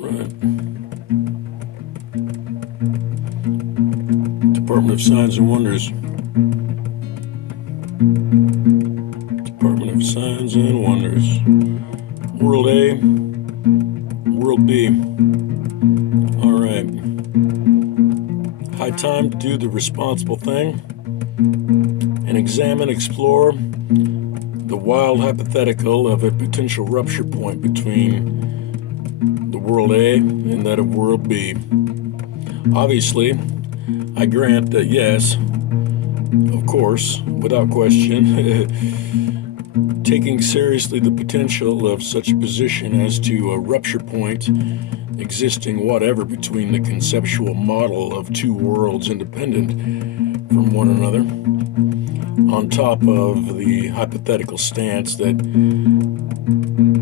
Right. Department of Signs and Wonders. Department of Signs and Wonders. World A, World B. All right. High time to do the responsible thing and explore the wild hypothetical of a potential rupture point between the World A and that of World B. Obviously, I grant that yes, of course, without question, taking seriously the potential of such a position as to a rupture point existing whatever between the conceptual model of two worlds independent from one another, on top of the hypothetical stance that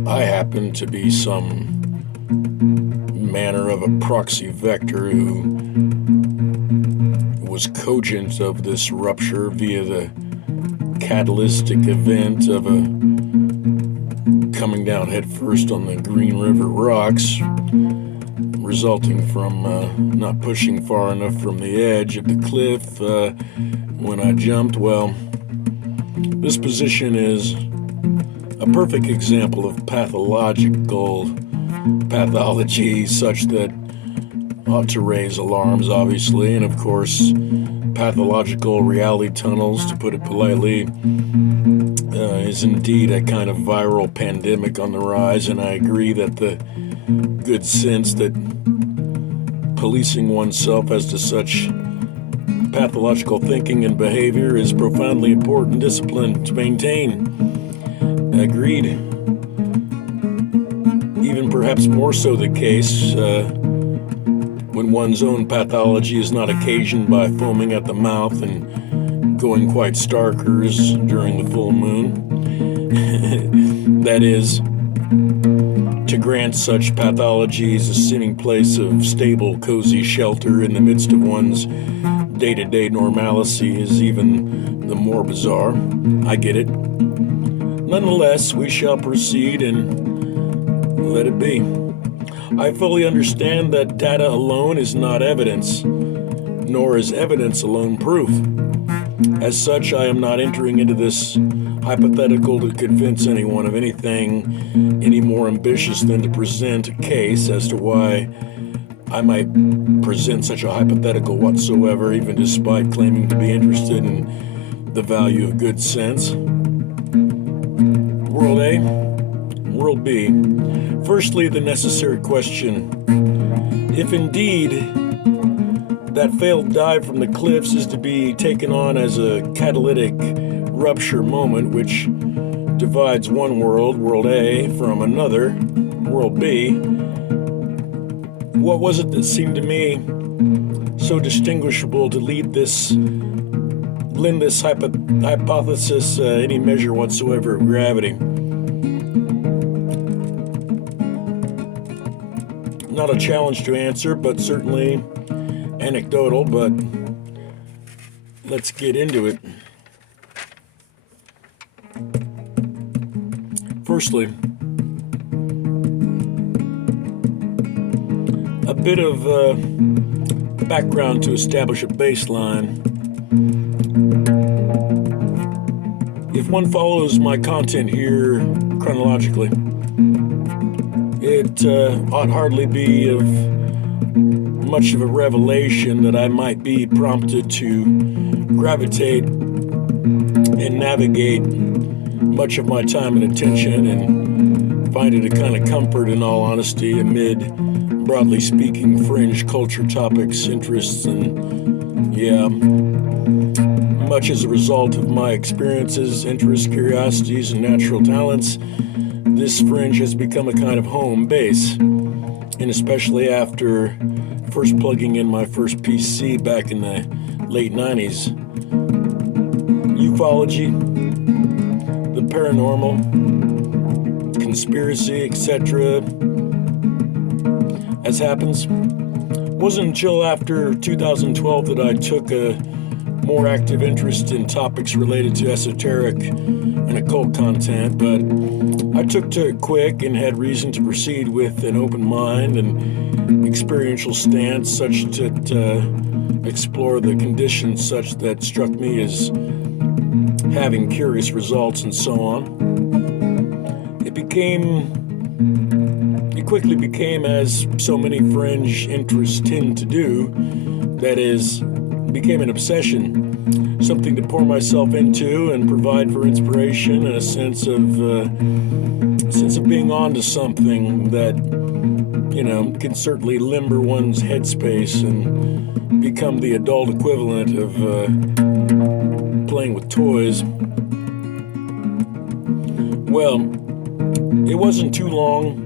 I happen to be some manner of a proxy vector who was cogent of this rupture via the catalytic event of a coming down headfirst on the Green River rocks, resulting from not pushing far enough from the edge of the cliff when I jumped. Well, this position is a perfect example of pathology such that ought to raise alarms, obviously, and of course, pathological reality tunnels, to put it politely, is indeed a kind of viral pandemic on the rise, and I agree that the good sense that policing oneself as to such pathological thinking and behavior is profoundly important discipline to maintain. Agreed. Even perhaps more so the case when one's own pathology is not occasioned by foaming at the mouth and going quite starkers during the full moon. That is, to grant such pathologies a seeming place of stable, cozy shelter in the midst of one's day-to-day normalcy is even the more bizarre. I get it. Nonetheless, we shall proceed and let it be. I fully understand that data alone is not evidence, nor is evidence alone proof. As such, I am not entering into this hypothetical to convince anyone of anything any more ambitious than to present a case as to why I might present such a hypothetical whatsoever, even despite claiming to be interested in the value of good sense. World A, World B. Firstly, the necessary question. If indeed that failed dive from the cliffs is to be taken on as a catalytic rupture moment which divides one world, World A, from another, World B, what was it that seemed to me so distinguishable to lend this hypothesis any measure whatsoever of gravity? Not a challenge to answer, but certainly anecdotal, but let's get into it. Firstly, a bit of background to establish a baseline. If one follows my content here chronologically, it ought hardly be of much of a revelation that I might be prompted to gravitate and navigate much of my time and attention and find it a kind of comfort, in all honesty, amid, broadly speaking, fringe culture topics, interests, and much as a result of my experiences, interests, curiosities, and natural talents, this fringe has become a kind of home base, and especially after first plugging in my first PC back in the late 90s. Ufology, the paranormal, conspiracy, etc., as happens, wasn't until after 2012 that I took a more active interest in topics related to esoteric and occult content, but I took to it quick and had reason to proceed with an open mind and experiential stance, such that explore the conditions such that struck me as having curious results and so on. It quickly became, as so many fringe interests tend to do, that is, became an obsession, something to pour myself into and provide for inspiration and a sense of being onto something that, can certainly limber one's headspace and become the adult equivalent of playing with toys. Well, it wasn't too long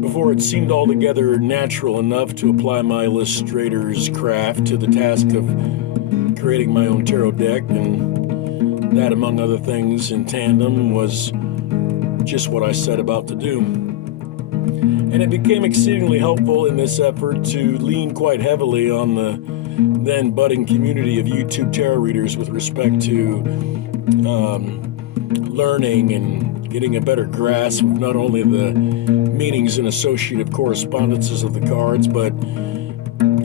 before it seemed altogether natural enough to apply my illustrator's craft to the task of creating my own tarot deck, and that, among other things, in tandem, was just what I set about to do. And it became exceedingly helpful in this effort to lean quite heavily on the then budding community of YouTube tarot readers with respect to learning and getting a better grasp of not only the meanings and associative correspondences of the cards, but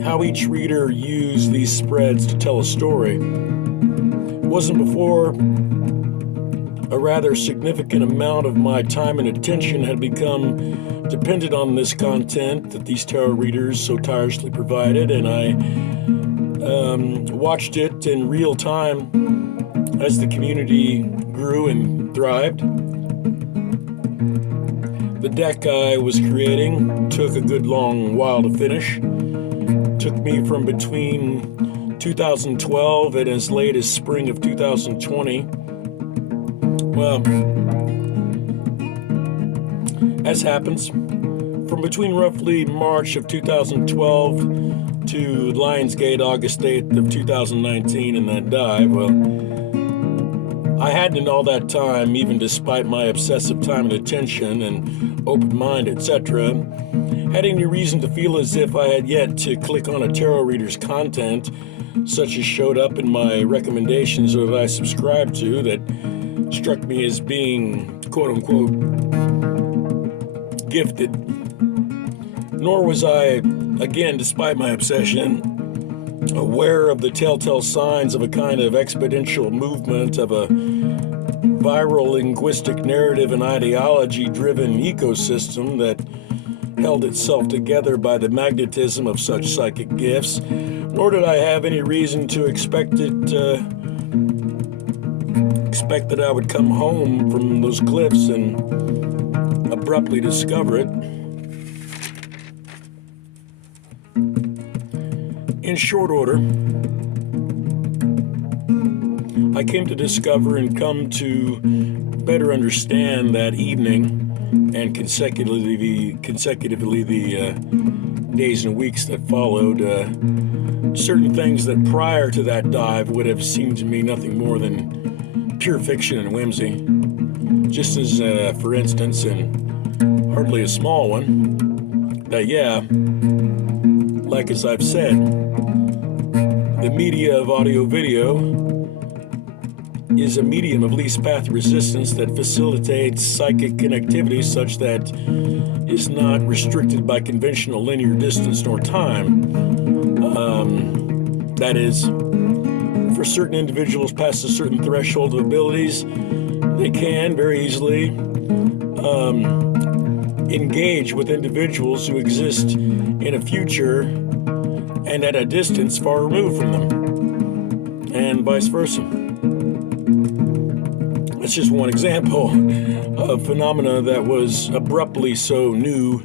how each reader used these spreads to tell a story. It wasn't before a rather significant amount of my time and attention had become dependent on this content that these tarot readers so tirelessly provided, and I watched it in real time as the community grew and thrived. The deck I was creating took a good long while to finish. It took me from between 2012 and as late as spring of 2020. Well, as happens, from between roughly March of 2012 to Lionsgate August 8th of 2019 and that dive, well, I hadn't in all that time, even despite my obsessive time and attention and open mind, etc., had any reason to feel as if I had yet to click on a tarot reader's content, such as showed up in my recommendations or that I subscribed to, that struck me as being, quote-unquote, gifted. Nor was I, again, despite my obsession, aware of the telltale signs of a kind of exponential movement of a viral linguistic narrative and ideology-driven ecosystem that held itself together by the magnetism of such psychic gifts, nor did I have any reason to expect that I would come home from those cliffs and abruptly discover it. In short order, I came to discover and come to better understand that evening and consecutively the days and weeks that followed, certain things that prior to that dive would have seemed to me nothing more than pure fiction and whimsy. Just as, for instance, and hardly a small one, that like as I've said, the media of audio-video is a medium of least path resistance that facilitates psychic connectivity such that is not restricted by conventional linear distance nor time. That is, for certain individuals past a certain threshold of abilities, they can very easily engage with individuals who exist in a future and at a distance far removed from them, and vice versa. That's just one example of phenomena that was abruptly so news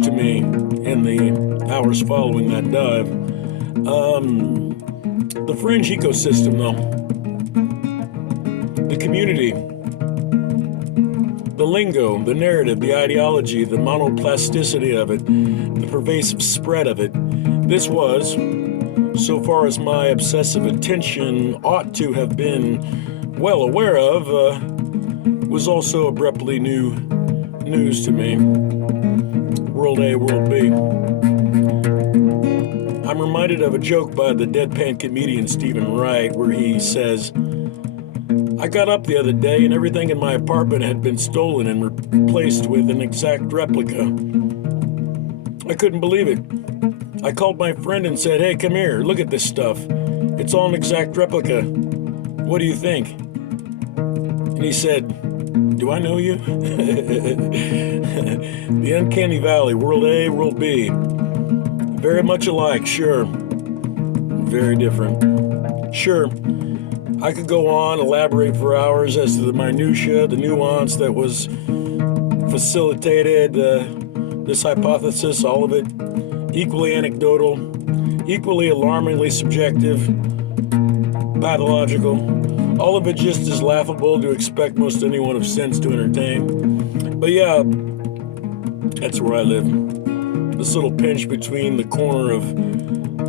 to me in the hours following that dive. The fringe ecosystem, though, the community, the lingo, the narrative, the ideology, the monoplasticity of it, the pervasive spread of it, this was, so far as my obsessive attention ought to have been well aware of, was also abruptly news to me. World A, World B. I'm reminded of a joke by the deadpan comedian Stephen Wright where he says, I got up the other day and everything in my apartment had been stolen and replaced with an exact replica. I couldn't believe it. I called my friend and said, "Hey, come here, look at this stuff. It's all an exact replica. What do you think?" And he said, "Do I know you?" The uncanny valley, world A, world B. Very much alike, sure. Very different. Sure, I could go on, elaborate for hours as to the minutiae, the nuance that was facilitated, this hypothesis, all of it equally anecdotal, equally alarmingly subjective, pathological, all of it just as laughable to expect most anyone of sense to entertain. But yeah, that's where I live. This little pinch between the corner of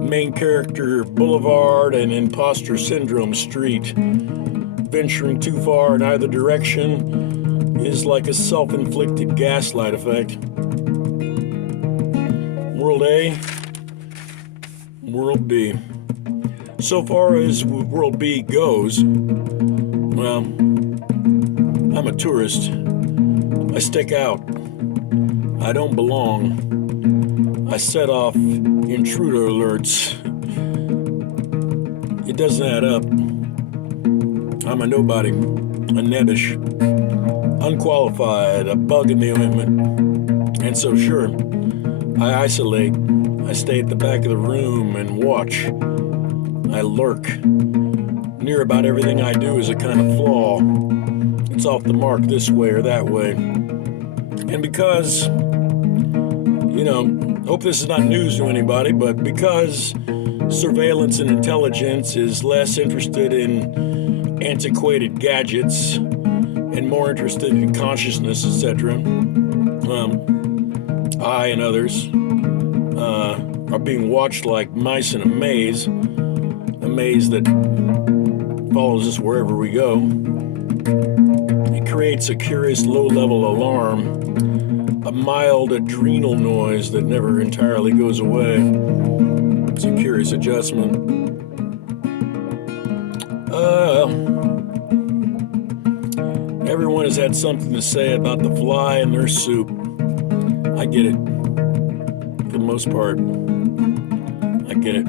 main character Boulevard and Imposter Syndrome Street. Venturing too far in either direction is like a self-inflicted gaslight effect. World A, World B. So far as World B goes, well, I'm a tourist. I stick out. I don't belong. I set off intruder alerts. It doesn't add up. I'm a nobody, a nebbish, unqualified, a bug in the ointment. And so sure, I isolate. I stay at the back of the room and watch. I lurk. Near about everything I do is a kind of flaw. It's off the mark this way or that way. And because, hope this is not news to anybody, but because surveillance and intelligence is less interested in antiquated gadgets and more interested in consciousness, etc., I and others are being watched like mice in a maze that follows us wherever we go. It creates a curious low-level alarm, a mild adrenal noise that never entirely goes away. It's a curious adjustment. Everyone has had something to say about the fly in their soup. I get it. For the most part, I get it.